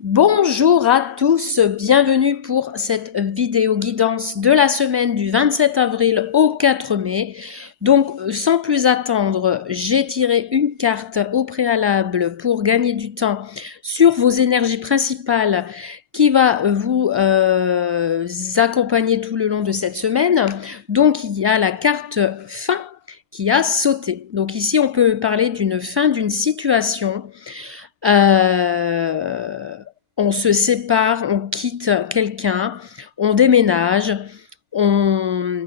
Bonjour à tous, bienvenue pour cette vidéo guidance de la semaine du 27 avril au 4 mai. Donc, sans plus attendre, j'ai tiré une carte au préalable pour gagner du temps sur vos énergies principales qui va vous accompagner tout le long de cette semaine. Donc, il y a la carte fin qui a sauté. Donc ici, on peut parler d'une fin d'une situation. Euh, on se sépare, on quitte quelqu'un, on déménage, on,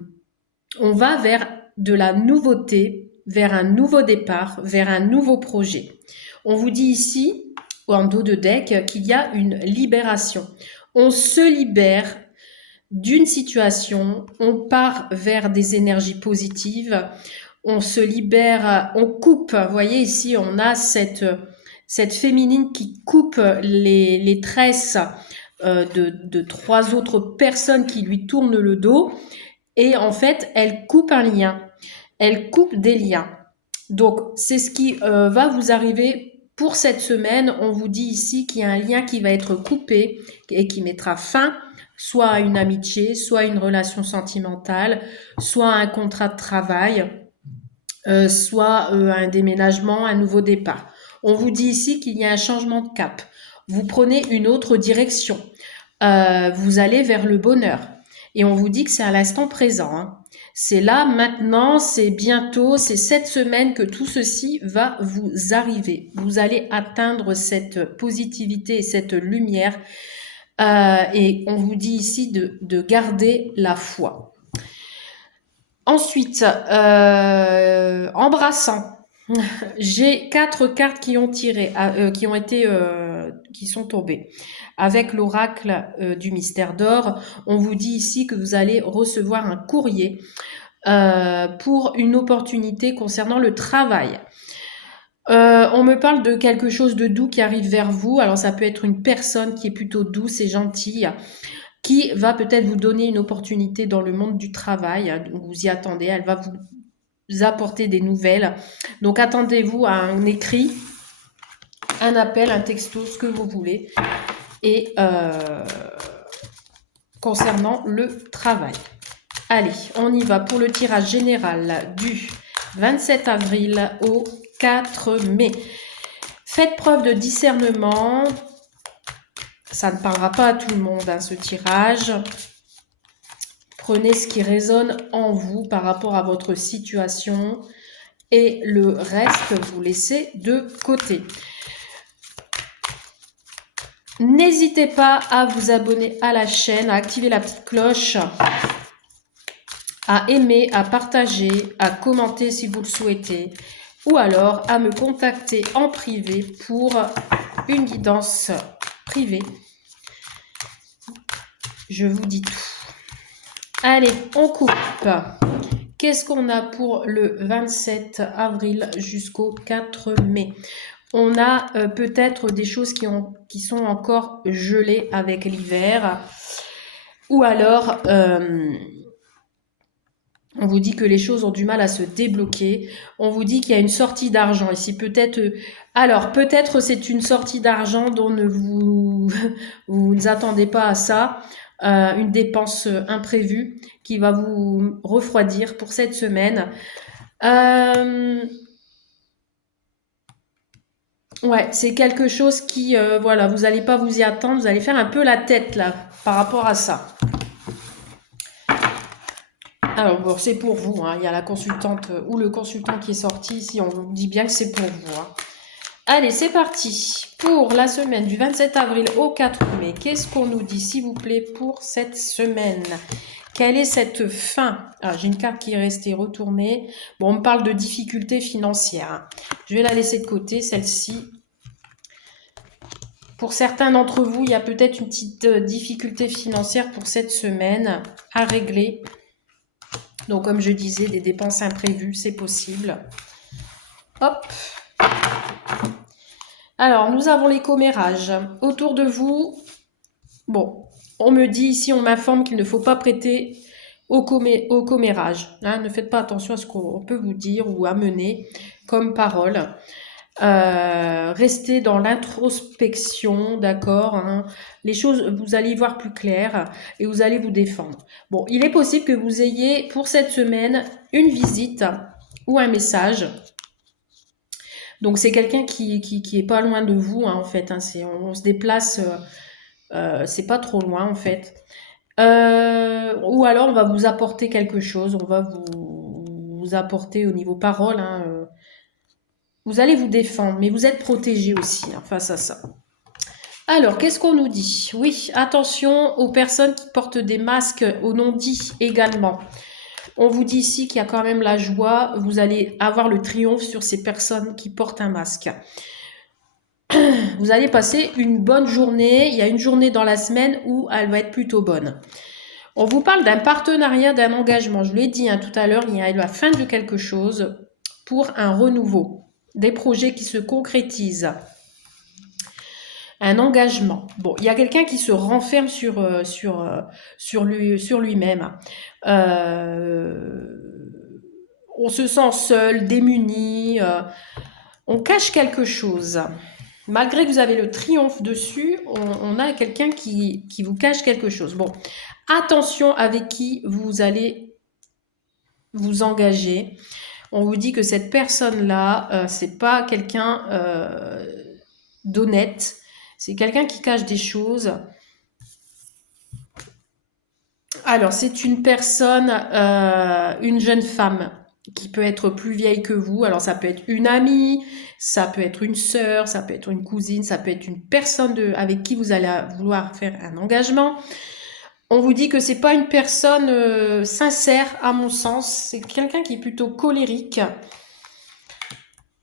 on va vers de la nouveauté, vers un nouveau départ, vers un nouveau projet. On vous dit ici, en dos de deck, qu'il y a une libération. On se libère d'une situation, on part vers des énergies positives, on se libère, on coupe. Vous voyez ici, on a cette féminine qui coupe les tresses de trois autres personnes qui lui tournent le dos. Et en fait, elle coupe un lien. Elle coupe des liens. Donc, c'est ce qui va vous arriver pour cette semaine. On vous dit ici qu'il y a un lien qui va être coupé et qui mettra fin soit à une amitié, soit à une relation sentimentale, soit à un contrat de travail, soit un déménagement, un nouveau départ. On vous dit ici qu'il y a un changement de cap. Vous prenez une autre direction. Vous allez vers le bonheur. Et on vous dit que c'est à l'instant présent. Hein. C'est là, maintenant, c'est bientôt, c'est cette semaine que tout ceci va vous arriver. Vous allez atteindre cette positivité et cette lumière. Et on vous dit ici de garder la foi. Ensuite, embrassant. J'ai 4 cartes qui ont tiré, qui sont tombées. Avec l'oracle du mystère d'or, on vous dit ici que vous allez recevoir un courrier pour une opportunité concernant le travail. On me parle de quelque chose de doux qui arrive vers vous. Alors ça peut être une personne qui est plutôt douce et gentille, qui va peut-être vous donner une opportunité dans le monde du travail. Donc vous y attendez, elle va vous apporter des nouvelles. Donc attendez-vous à un écrit, un appel, un texto, ce que vous voulez. Et concernant le travail. Allez, on y va pour le tirage général du 27 avril au 4 mai. Faites preuve de discernement. Ça ne parlera pas à tout le monde, hein, ce tirage. Prenez ce qui résonne en vous par rapport à votre situation et le reste, vous laissez de côté. N'hésitez pas à vous abonner à la chaîne, à activer la petite cloche, à aimer, à partager, à commenter si vous le souhaitez, ou alors à me contacter en privé pour une guidance privée. Je vous dis tout. Allez, on coupe. Qu'est-ce qu'on a pour le 27 avril jusqu'au 4 mai? On a peut-être des choses qui sont encore gelées avec l'hiver. Ou alors, on vous dit que les choses ont du mal à se débloquer. On vous dit qu'il y a une sortie d'argent ici. Peut-être, alors peut-être c'est une sortie d'argent dont vous ne attendez pas à ça. Une dépense imprévue qui va vous refroidir pour cette semaine. Ouais, c'est quelque chose qui, voilà, vous n'allez pas vous y attendre. Vous allez faire un peu la tête là par rapport à ça. Alors, bon, c'est pour vous, hein. Il y a la consultante ou le consultant qui est sorti ici. On vous dit bien que c'est pour vous. Hein. Allez, c'est parti. Pour la semaine du 27 avril au 4 mai, qu'est-ce qu'on nous dit, s'il vous plaît, pour cette semaine? Quelle est cette fin? Ah, j'ai une carte qui est restée retournée. Bon, on me parle de difficultés financières. Hein. Je vais la laisser de côté, celle-ci. Pour certains d'entre vous, il y a peut-être une petite difficulté financière pour cette semaine à régler. Donc, comme je disais, des dépenses imprévues, c'est possible. Hop. Alors, nous avons les commérages. Autour de vous, bon, on me dit ici, on m'informe qu'il ne faut pas prêter au commérage. Hein, ne faites pas attention à ce qu'on peut vous dire ou amener comme parole. Restez dans l'introspection, d'accord, hein. Les choses, vous allez y voir plus clair et vous allez vous défendre. Bon, il est possible que vous ayez pour cette semaine une visite ou un message. Donc c'est quelqu'un qui est pas loin de vous, hein, en fait, hein. On se déplace, c'est pas trop loin en fait. Ou alors on va vous apporter quelque chose, on va vous apporter au niveau parole, hein, vous allez vous défendre, mais vous êtes protégé aussi, hein, face à ça. Alors, qu'est-ce qu'on nous dit? Oui, attention aux personnes qui portent des masques au non-dit également. On vous dit ici qu'il y a quand même la joie, vous allez avoir le triomphe sur ces personnes qui portent un masque. Vous allez passer une bonne journée, il y a une journée dans la semaine où elle va être plutôt bonne. On vous parle d'un partenariat, d'un engagement. Je l'ai dit, hein, tout à l'heure, il y a la fin de quelque chose pour un renouveau. Des projets qui se concrétisent. Un engagement. Bon, il y a quelqu'un qui se renferme sur lui-même. On se sent seul, démuni. On cache quelque chose. Malgré que vous avez le triomphe dessus, on a quelqu'un qui vous cache quelque chose. Bon, attention avec qui vous allez vous engager. On vous dit que cette personne-là, c'est pas quelqu'un d'honnête. C'est quelqu'un qui cache des choses. Alors, c'est une personne, une jeune femme qui peut être plus vieille que vous. Alors, ça peut être une amie, ça peut être une sœur, ça peut être une cousine, ça peut être une personne avec qui vous allez vouloir faire un engagement. On vous dit que c'est pas une personne sincère, à mon sens. C'est quelqu'un qui est plutôt colérique.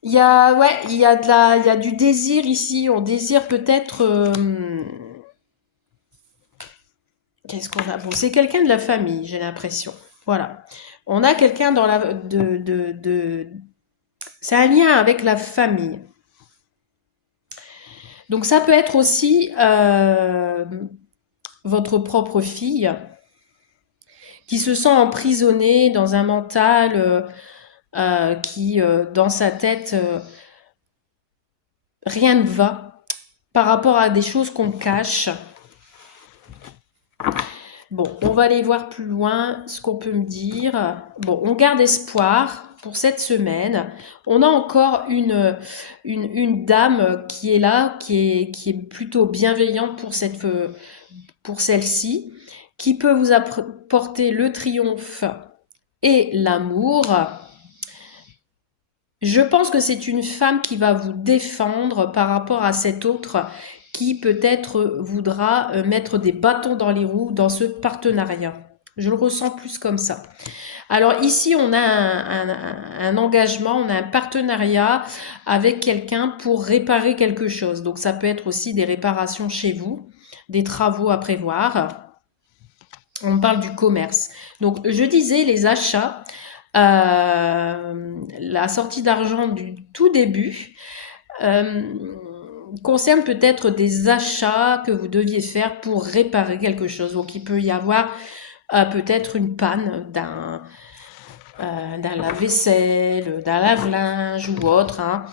Il y a, ouais, il y a du désir ici. On désire peut-être. Qu'est-ce qu'on a? Bon, c'est quelqu'un de la famille, j'ai l'impression. Voilà. On a quelqu'un dans la c'est un lien avec la famille. Donc ça peut être aussi votre propre fille qui se sent emprisonnée dans un mental qui, dans sa tête, rien ne va par rapport à des choses qu'on cache. Bon, on va aller voir plus loin ce qu'on peut me dire. Bon, on garde espoir pour cette semaine. On a encore une dame qui est là, qui est plutôt bienveillante pour celle-ci, qui peut vous apporter le triomphe et l'amour. Je pense que c'est une femme qui va vous défendre par rapport à cette autre qui peut-être voudra mettre des bâtons dans les roues dans ce partenariat. Je le ressens plus comme ça. Alors ici, on a un engagement, on a un partenariat avec quelqu'un pour réparer quelque chose. Donc ça peut être aussi des réparations chez vous, des travaux à prévoir. On parle du commerce. Donc je disais les achats. La sortie d'argent du tout début concerne peut-être des achats que vous deviez faire pour réparer quelque chose. Donc il peut y avoir peut-être une panne d'un lave-vaisselle, d'un lave-linge ou autre, hein,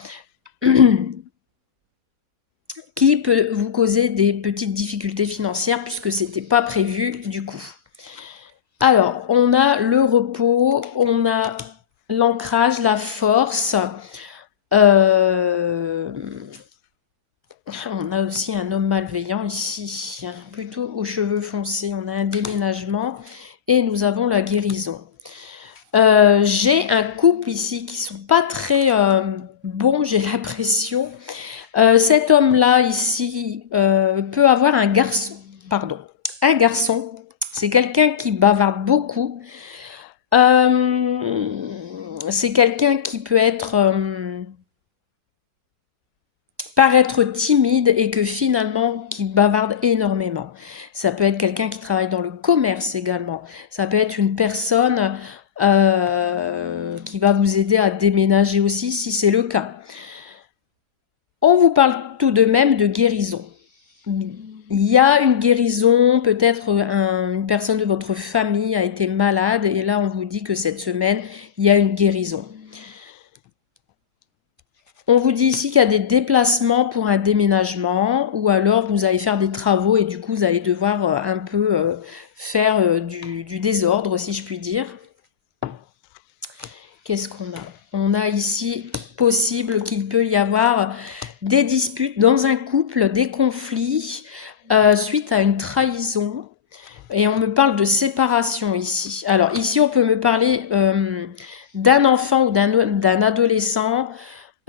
qui peut vous causer des petites difficultés financières puisque c'était pas prévu du coup. Alors, on a le repos, on a l'ancrage, la force. On a aussi un homme malveillant ici, hein, plutôt aux cheveux foncés. On a un déménagement et nous avons la guérison. J'ai un couple ici qui sont pas très bons, j'ai l'impression. Cet homme-là ici peut avoir un garçon. Pardon, un garçon. C'est quelqu'un qui bavarde beaucoup. C'est quelqu'un qui peut être paraître timide et que finalement qui bavarde énormément. Ça peut être quelqu'un qui travaille dans le commerce également. Ça peut être une personne qui va vous aider à déménager aussi si c'est le cas. On vous parle tout de même de guérison. Il y a une guérison, peut-être une personne de votre famille a été malade et là on vous dit que cette semaine, il y a une guérison. On vous dit ici qu'il y a des déplacements pour un déménagement ou alors vous allez faire des travaux et du coup vous allez devoir un peu faire du désordre, si je puis dire. Qu'est-ce qu'on a? On a ici possible qu'il peut y avoir des disputes dans un couple, des conflits suite à une trahison. Et on me parle de séparation ici. Alors ici, on peut me parler d'un enfant ou d'un adolescent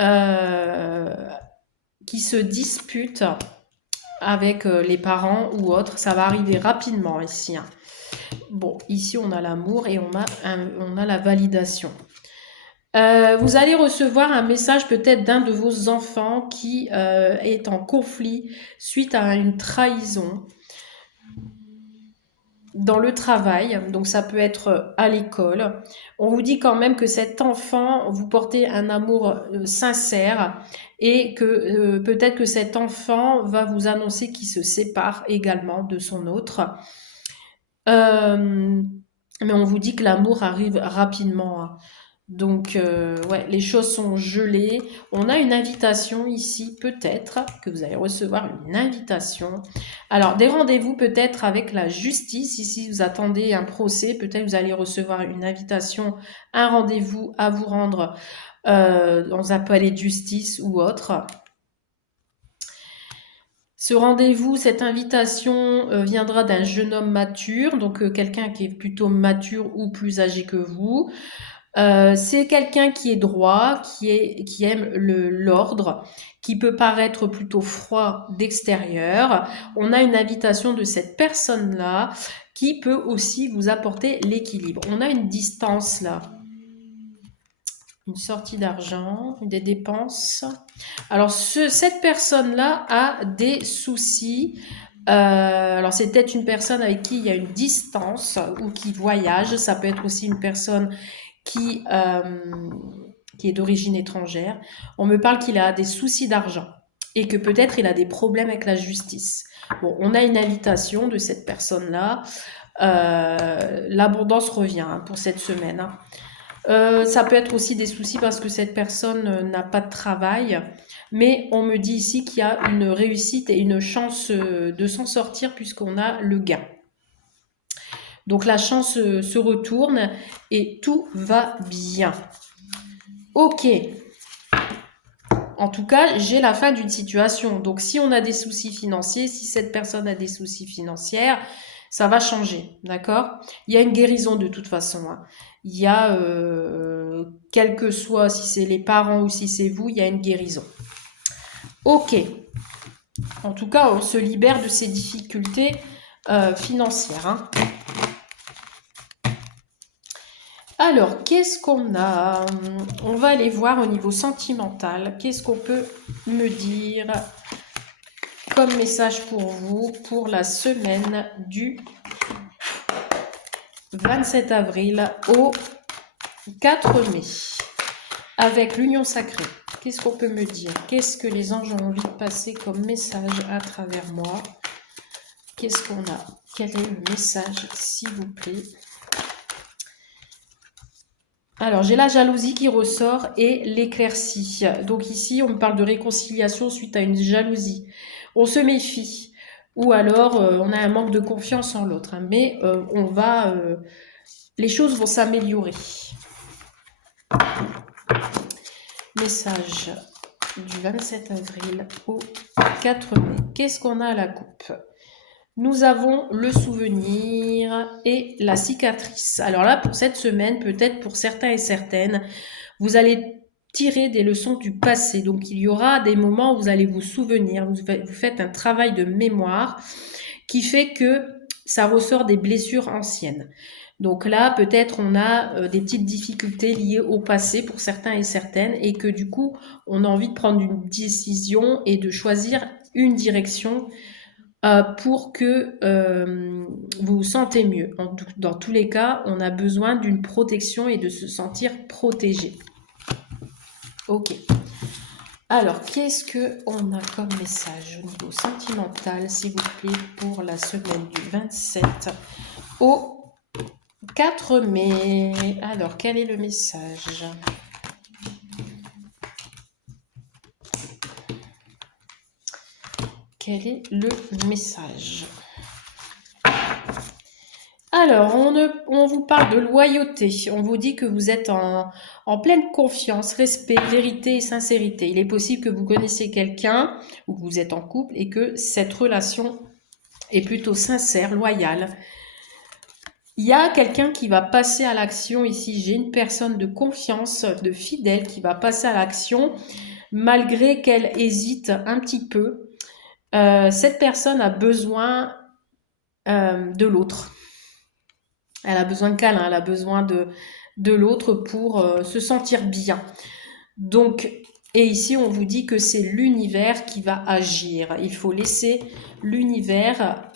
euh, qui se dispute avec les parents ou autres. Ça va arriver rapidement ici, hein. Bon, ici, on a l'amour et on a la validation. Vous allez recevoir un message peut-être d'un de vos enfants qui est en conflit suite à une trahison dans le travail, donc ça peut être à l'école. On vous dit quand même que cet enfant, vous portez un amour sincère et que peut-être que cet enfant va vous annoncer qu'il se sépare également de son autre. Mais on vous dit que l'amour arrive rapidement, hein. Donc, ouais, les choses sont gelées. On a une invitation ici, peut-être que vous allez recevoir une invitation. Alors, des rendez-vous peut-être avec la justice. Ici, vous attendez un procès. Peut-être vous allez recevoir une invitation, un rendez-vous à vous rendre dans un palais de justice ou autre. Ce rendez-vous, cette invitation viendra d'un jeune homme mature, donc quelqu'un qui est plutôt mature ou plus âgé que vous. C'est quelqu'un qui est droit, qui aime l'ordre, qui peut paraître plutôt froid d'extérieur. On a une invitation de cette personne-là qui peut aussi vous apporter l'équilibre. On a une distance là, une sortie d'argent, des dépenses. Alors cette personne-là a des soucis. Alors c'est peut-être une personne avec qui il y a une distance ou qui voyage. Ça peut être aussi une personne qui, qui est d'origine étrangère. On me parle qu'il a des soucis d'argent et que peut-être il a des problèmes avec la justice. Bon, on a une invitation de cette personne-là. L'abondance revient hein, pour cette semaine, hein. Ça peut être aussi des soucis parce que cette personne n'a pas de travail, mais on me dit ici qu'il y a une réussite et une chance de s'en sortir puisqu'on a le gain. Donc la chance se retourne et tout va bien. Ok. En tout cas, j'ai la fin d'une situation. Donc si on a des soucis financiers, si cette personne a des soucis financiers, ça va changer, d'accord? Il y a une guérison de toute façon, hein. Il y a, quel que soit, si c'est les parents ou si c'est vous, il y a une guérison. Ok. En tout cas, on se libère de ces difficultés financières, hein. Alors, qu'est-ce qu'on a? On va aller voir au niveau sentimental. Qu'est-ce qu'on peut me dire comme message pour vous pour la semaine du 27 avril au 4 mai avec l'union sacrée? Qu'est-ce qu'on peut me dire? Qu'est-ce que les anges ont envie de passer comme message à travers moi? Qu'est-ce qu'on a? Quel est le message, s'il vous plaît? Alors, j'ai la jalousie qui ressort et l'éclaircie. Donc ici, on me parle de réconciliation suite à une jalousie. On se méfie. Ou alors, on a un manque de confiance en l'autre, hein. Mais les choses vont s'améliorer. Message du 27 avril au 4 mai. Qu'est-ce qu'on a à la coupe? Nous avons le souvenir et la cicatrice. Alors là, pour cette semaine, peut-être pour certains et certaines, vous allez tirer des leçons du passé. Donc, il y aura des moments où vous allez vous souvenir, vous faites un travail de mémoire qui fait que ça ressort des blessures anciennes. Donc là, peut-être on a des petites difficultés liées au passé pour certains et certaines et que du coup, on a envie de prendre une décision et de choisir une direction pour que vous vous sentez mieux. Dans tous les cas, on a besoin d'une protection et de se sentir protégé. Ok. Alors, qu'est-ce qu'on a comme message au niveau sentimental, s'il vous plaît, pour la semaine du 27 au 4 mai? Alors, quel est le message? Quel est le message? Alors, on vous parle de loyauté. On vous dit que vous êtes en pleine confiance, respect, vérité et sincérité. Il est possible que vous connaissiez quelqu'un ou que vous êtes en couple et que cette relation est plutôt sincère, loyale. Il y a quelqu'un qui va passer à l'action ici. J'ai une personne de confiance, de fidèle qui va passer à l'action malgré qu'elle hésite un petit peu. Cette personne a besoin de l'autre. Elle a besoin de câlin, elle a besoin de l'autre pour se sentir bien. Donc, et ici, on vous dit que c'est l'univers qui va agir. Il faut laisser l'univers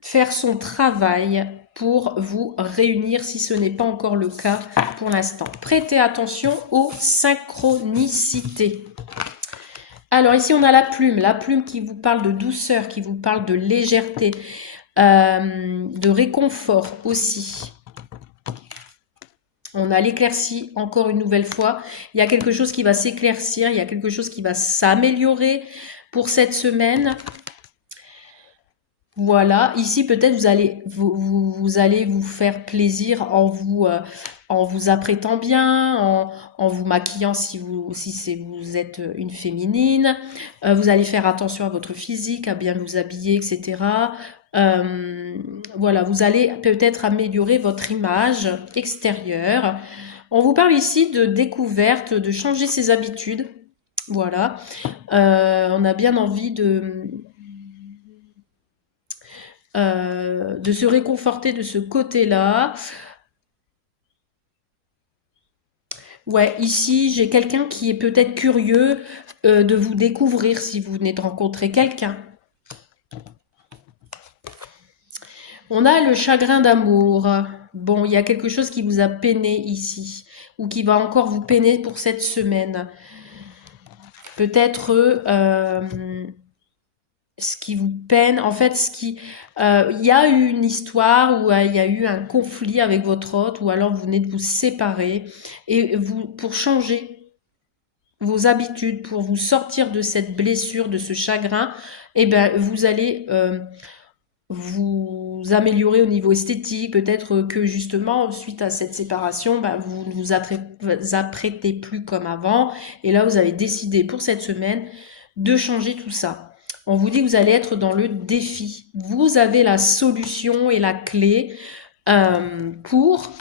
faire son travail pour vous réunir si ce n'est pas encore le cas pour l'instant. Prêtez attention aux synchronicités. Alors ici, on a la plume qui vous parle de douceur, qui vous parle de légèreté, de réconfort aussi. On a l'éclaircie encore une nouvelle fois. Il y a quelque chose qui va s'éclaircir, il y a quelque chose qui va s'améliorer pour cette semaine. Voilà, ici peut-être vous allez vous faire plaisir en vous apprêtant bien, en vous maquillant si vous êtes une féminine. Vous allez faire attention à votre physique, à bien vous habiller, etc. Voilà, vous allez peut-être améliorer votre image extérieure. On vous parle ici de découverte, de changer ses habitudes. Voilà, on a bien envie de se réconforter de ce côté-là. Ouais, ici, j'ai quelqu'un qui est peut-être curieux de vous découvrir si vous venez de rencontrer quelqu'un. On a le chagrin d'amour. Bon, il y a quelque chose qui vous a peiné ici, ou qui va encore vous peiner pour cette semaine. Peut-être ce qui vous peine, en fait, il y a eu une histoire où il y a eu un conflit avec votre hôte, ou alors vous venez de vous séparer, et pour changer vos habitudes, pour vous sortir de cette blessure, de ce chagrin, eh ben, vous allez vous améliorer au niveau esthétique. Peut-être que justement, suite à cette séparation, ben, vous ne vous apprêtez plus comme avant, et là, vous avez décidé pour cette semaine de changer tout ça. On vous dit que vous allez être dans le défi. Vous avez la solution et la clé pour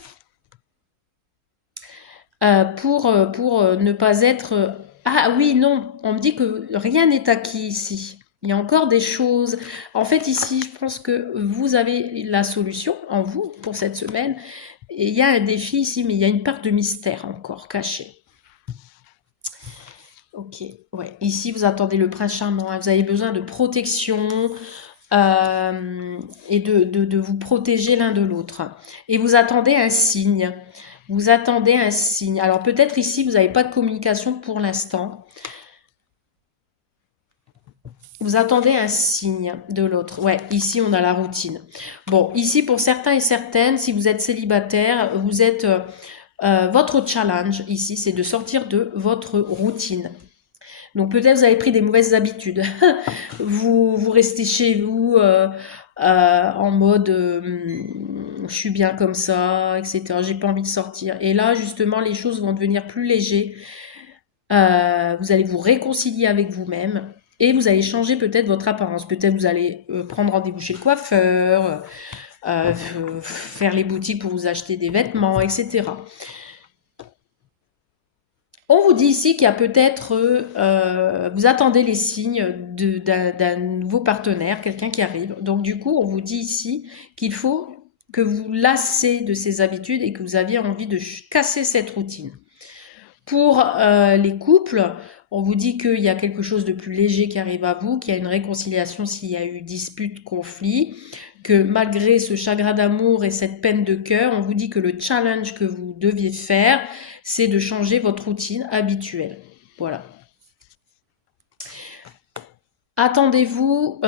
ne pas être... Ah oui, non, on me dit que rien n'est acquis ici. Il y a encore des choses. En fait, ici, je pense que vous avez la solution en vous pour cette semaine. Et il y a un défi ici, mais il y a une part de mystère encore cachée. Ok, ouais. Ici, vous attendez le prince charmant. Hein. Vous avez besoin de protection et de vous protéger l'un de l'autre. Et vous attendez un signe. Vous attendez un signe. Alors peut-être ici, vous n'avez pas de communication pour l'instant. Vous attendez un signe de l'autre. Ouais, ici, on a la routine. Bon, ici, pour certains et certaines, si vous êtes célibataire, vous êtes... votre challenge ici, c'est de sortir de votre routine. Donc peut-être vous avez pris des mauvaises habitudes. vous restez chez vous en mode je suis bien comme ça, etc. J'ai pas envie de sortir. Et là, justement, les choses vont devenir plus légères. Vous allez vous réconcilier avec vous-même et vous allez changer peut-être votre apparence. Peut-être vous allez prendre rendez-vous chez le coiffeur, faire les boutiques pour vous acheter des vêtements, etc. On vous dit ici qu'il y a peut-être, vous attendez les signes d'un nouveau partenaire, quelqu'un qui arrive. Donc du coup, on vous dit ici qu'il faut que vous lassez de ces habitudes et que vous aviez envie de casser cette routine. Pour les couples, on vous dit qu'il y a quelque chose de plus léger qui arrive à vous, qu'il y a une réconciliation s'il y a eu dispute, conflit, que malgré ce chagrin d'amour et cette peine de cœur, on vous dit que le challenge que vous deviez faire, c'est de changer votre routine habituelle. Voilà. Attendez-vous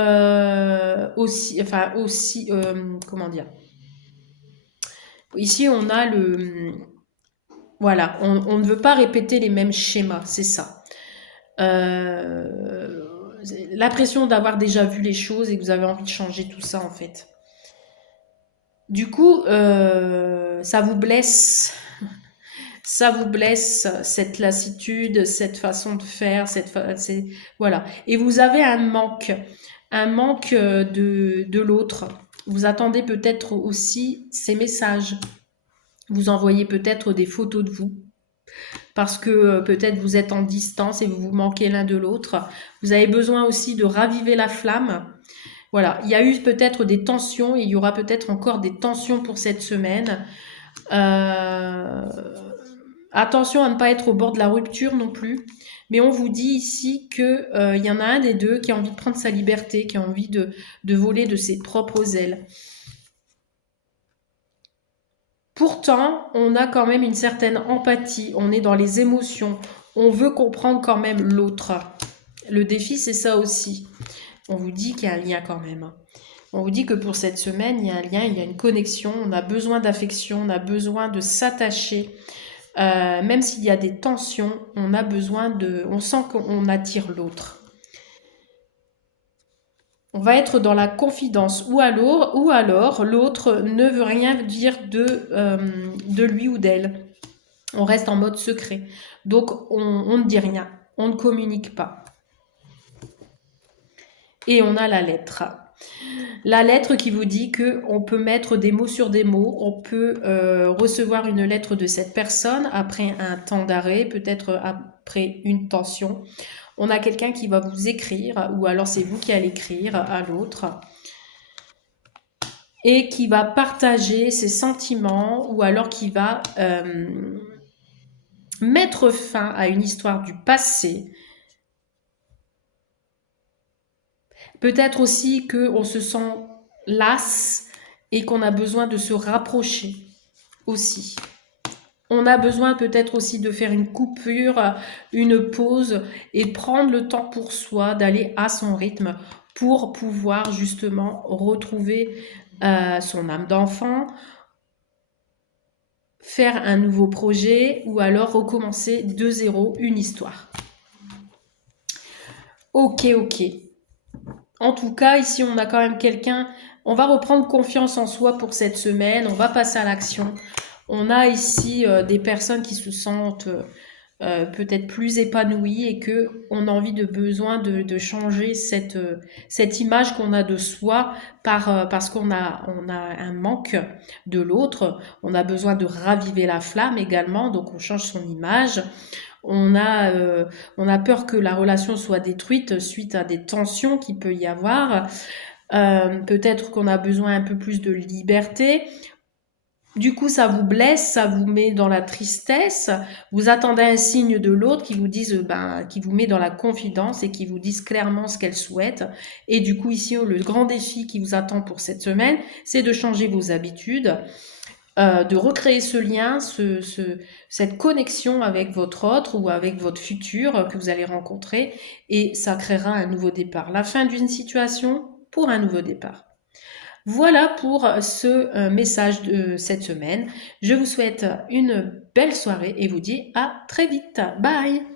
aussi, comment dire. Ici, on a voilà, on ne veut pas répéter les mêmes schémas, c'est ça. euh, l'impression d'avoir déjà vu les choses et que vous avez envie de changer tout ça en fait. Du coup, ça vous blesse cette lassitude, cette façon de faire, voilà. Et vous avez un manque de l'autre. Vous attendez peut-être aussi ces messages. Vous envoyez peut-être des photos de vous parce que peut-être vous êtes en distance et vous vous manquez l'un de l'autre. Vous avez besoin aussi de raviver la flamme. Voilà, il y a eu peut-être des tensions et il y aura peut-être encore des tensions pour cette semaine. Euh, Attention à ne pas être au bord de la rupture non plus. Mais on vous dit ici que y en a un des deux qui a envie de prendre sa liberté, qui a envie de voler de ses propres ailes. Pourtant, on a quand même une certaine empathie, on est dans les émotions, on veut comprendre quand même l'autre. Le défi, c'est ça aussi. On vous dit qu'il y a un lien quand même. On vous dit que pour cette semaine, il y a un lien, il y a une connexion, on a besoin d'affection, on a besoin de s'attacher. Même s'il y a des tensions, on a besoin on sent qu'on attire l'autre. On va être dans la confidence ou alors l'autre ne veut rien dire de lui ou d'elle. On reste en mode secret. Donc on ne dit rien, on ne communique pas. Et on a la lettre. La lettre qui vous dit qu'on peut mettre des mots sur des mots, on peut recevoir une lettre de cette personne après un temps d'arrêt, peut-être après une tension. On a quelqu'un qui va vous écrire, ou alors c'est vous qui allez écrire à l'autre, et qui va partager ses sentiments, ou alors qui va mettre fin à une histoire du passé. Peut-être aussi qu'on se sent las et qu'on a besoin de se rapprocher aussi. On a besoin peut-être aussi de faire une coupure, une pause et prendre le temps pour soi, d'aller à son rythme pour pouvoir justement retrouver son âme d'enfant, faire un nouveau projet ou alors recommencer de zéro une histoire. Ok. En tout cas, ici, on a quand même quelqu'un, on va reprendre confiance en soi pour cette semaine, on va passer à l'action. On a ici des personnes qui se sentent peut-être plus épanouies et qu'on a envie besoin de changer cette image qu'on a de soi parce qu'on on a un manque de l'autre. On a besoin de raviver la flamme également, donc on change son image. On a peur que la relation soit détruite suite à des tensions qu'il peut y avoir. Peut-être qu'on a besoin un peu plus de liberté. Du coup, ça vous blesse, ça vous met dans la tristesse. Vous attendez un signe de l'autre qui vous dise, qui vous met dans la confidence et qui vous dise clairement ce qu'elle souhaite. Et du coup, ici, le grand défi qui vous attend pour cette semaine, c'est de changer vos habitudes, de recréer ce lien, cette connexion avec votre autre ou avec votre futur que vous allez rencontrer. Et ça créera un nouveau départ. La fin d'une situation pour un nouveau départ. Voilà pour ce message de cette semaine. Je vous souhaite une belle soirée et vous dis à très vite. Bye!